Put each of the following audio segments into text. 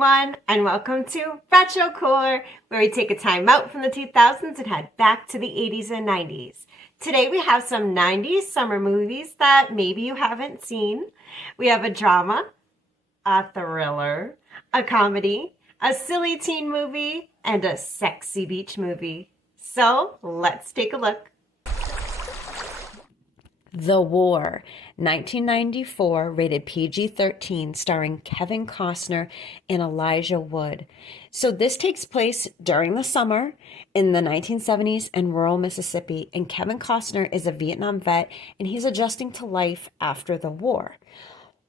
everyone, and welcome to Retro Core, where we take a time out from the 2000s and head back to the 80s and 90s. Today we have some 90s summer movies that maybe you haven't seen. We have a drama, a thriller, a comedy, a silly teen movie, and a sexy beach movie. So let's take a look. The War, 1994, rated PG-13, starring Kevin Costner and Elijah Wood. So this takes place during the summer in the 1970s in rural Mississippi, and Kevin Costner is a Vietnam vet, and he's adjusting to life after the war.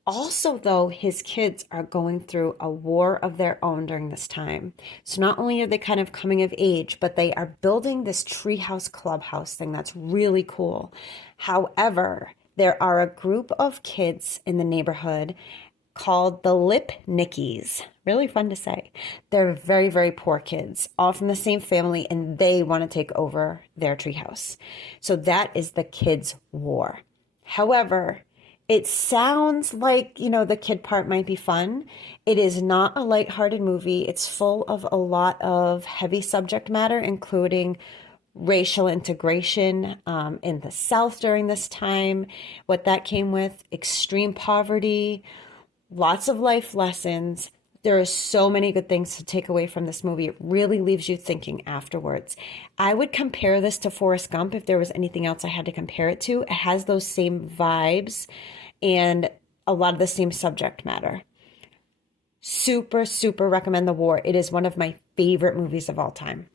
Also, though, his kids are going through a war of their own during this time. So not only are they kind of coming of age, but they are building this treehouse clubhouse thing that's really cool. However, there are a group of kids in the neighborhood called the Lipnickies. Really fun to say. They're very, very poor kids, all from the same family, and they want to take over their treehouse. So that is the kids' war. However, it sounds like, the kid part might be fun. It is not a lighthearted movie. It's full of a lot of heavy subject matter, including racial integration in the South during this time, what that came with, extreme poverty, lots of life lessons. There are so many good things to take away from this movie. It really leaves you thinking afterwards. I would compare this to Forrest Gump if there was anything else I had to compare it to. It has those same vibes and a lot of the same subject matter. Super, super recommend The War. It is one of my favorite movies of all time.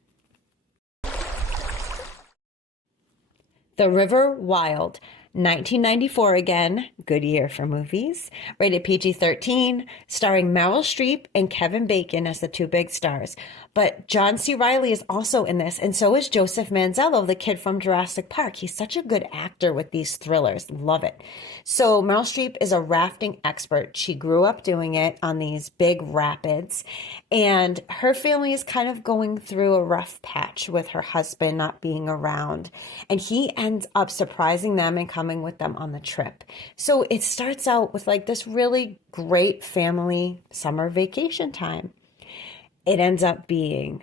The River Wild, 1994 again, good year for movies, rated PG-13, starring Meryl Streep and Kevin Bacon as the two big stars. But John C. Reilly is also in this, and so is Joseph Manzello, the kid from Jurassic Park. He's such a good actor with these thrillers. Love it. So Meryl Streep is a rafting expert. She grew up doing it on these big rapids, and her family is kind of going through a rough patch with her husband not being around, and he ends up surprising them and coming with them on the trip. So it starts out with like this really great family summer vacation time. It ends up being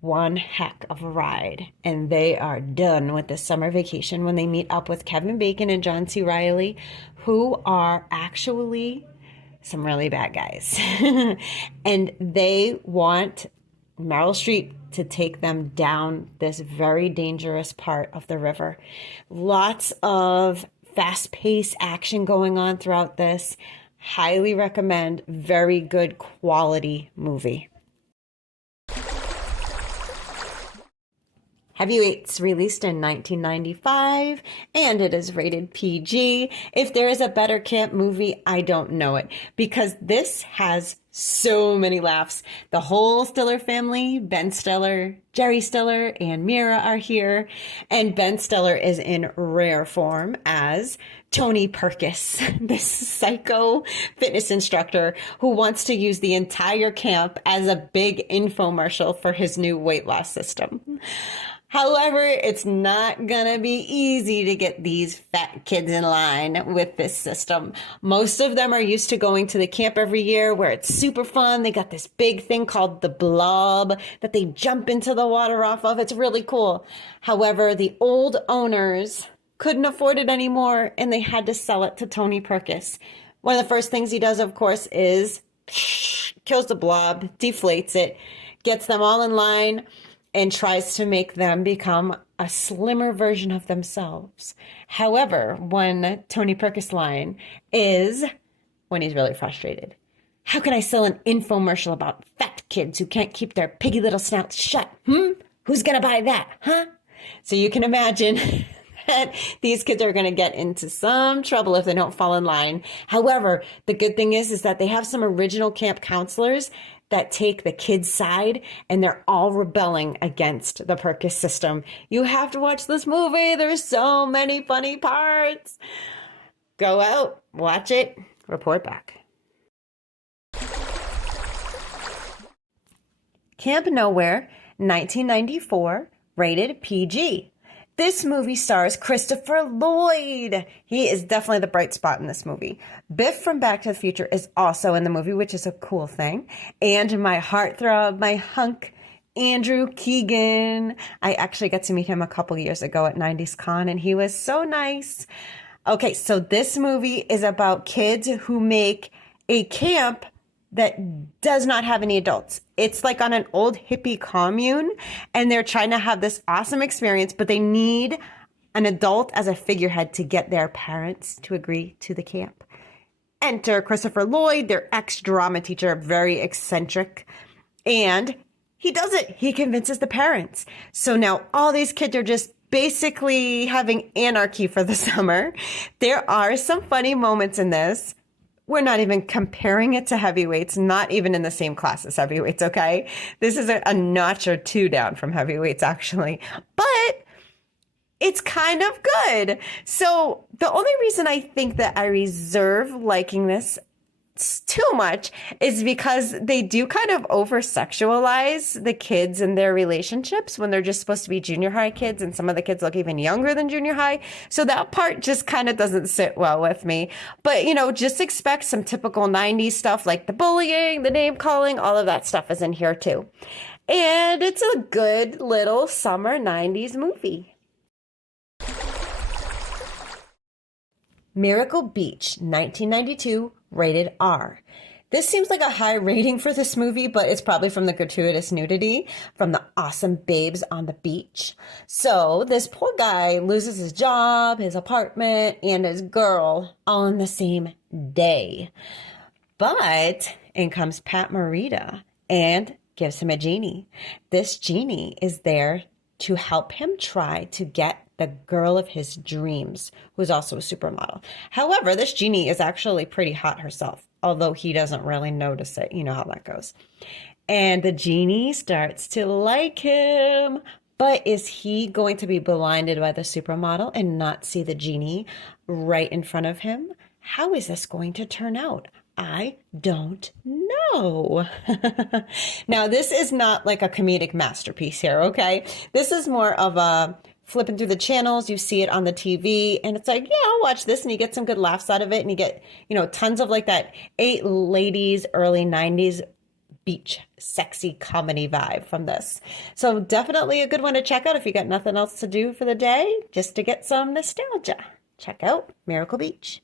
one heck of a ride, and they are done with this summer vacation when they meet up with Kevin Bacon and John C. Reilly, who are actually some really bad guys. And they want Meryl Streep to take them down this very dangerous part of the river. Lots of fast-paced action going on throughout this. Highly recommend. Very good quality movie. Heavyweights, released in 1995, and it is rated PG. If there is a better camp movie, I don't know it, because this has so many laughs. The whole Stiller family, Ben Stiller, Jerry Stiller, and Mira are here, and Ben Stiller is in rare form as Tony Perkis, this psycho fitness instructor who wants to use the entire camp as a big infomercial for his new weight loss system. However, it's not gonna be easy to get these fat kids in line with this system. Most of them are used to going to the camp every year where it's super fun. They got this big thing called the blob that they jump into the water off of. It's really cool. However, the old owners couldn't afford it anymore, and they had to sell it to Tony Perkis. One of the first things he does, of course, is kills the blob, deflates it, gets them all in line, and tries to make them become a slimmer version of themselves. However, one Tony Perkis line is when he's really frustrated. How can I sell an infomercial about fat kids who can't keep their piggy little snouts shut? Who's gonna buy that, huh? So you can imagine that these kids are going to get into some trouble if they don't fall in line. However, the good thing is that they have some original camp counselors that take the kids' side, and they're all rebelling against the Perkis system. You have to watch this movie. There's so many funny parts. Go out, watch it, report back. Camp Nowhere, 1994, rated PG. This movie stars Christopher Lloyd. He is definitely the bright spot in this movie. Biff from Back to the Future is also in the movie, which is a cool thing. And my heartthrob, my hunk, Andrew Keegan. I actually got to meet him a couple years ago at 90s Con, and he was so nice. Okay, so this movie is about kids who make a camp that does not have any adults. It's like on an old hippie commune, and they're trying to have this awesome experience, but they need an adult as a figurehead to get their parents to agree to the camp. Enter Christopher Lloyd, their ex-drama teacher, very eccentric, and he does it. He convinces the parents. So now all these kids are just basically having anarchy for the summer. There are some funny moments in this. We're not even comparing it to Heavyweights, not even in the same class as Heavyweights, okay? This is a notch or two down from Heavyweights, actually. But it's kind of good. So the only reason I think that I reserve liking this too much is because they do kind of over-sexualize the kids and their relationships when they're just supposed to be junior high kids, and some of the kids look even younger than junior high. So that part just kind of doesn't sit well with me. But, you know, just expect some typical 90s stuff like the bullying, the name calling, all of that stuff is in here too. And it's a good little summer 90s movie. Miracle Beach, 1992, rated R. This seems like a high rating for this movie, but it's probably from the gratuitous nudity from the awesome babes on the beach. So this poor guy loses his job, his apartment, and his girl all in the same day. But in comes Pat Morita and gives him a genie. This genie is there to help him try to get the girl of his dreams, who's also a supermodel. However, this genie is actually pretty hot herself, although he doesn't really notice it. You know how that goes. And the genie starts to like him. But is he going to be blinded by the supermodel and not see the genie right in front of him? How is this going to turn out? I don't know. Now, this is not like a comedic masterpiece here, okay? This is more of a flipping through the channels, you see it on the TV, and it's like, yeah, I'll watch this, and you get some good laughs out of it, and you get, you know, tons of like that 8 ladies, early 90s beach sexy comedy vibe from this. So definitely a good one to check out if you got nothing else to do for the day, just to get some nostalgia. Check out Miracle Beach.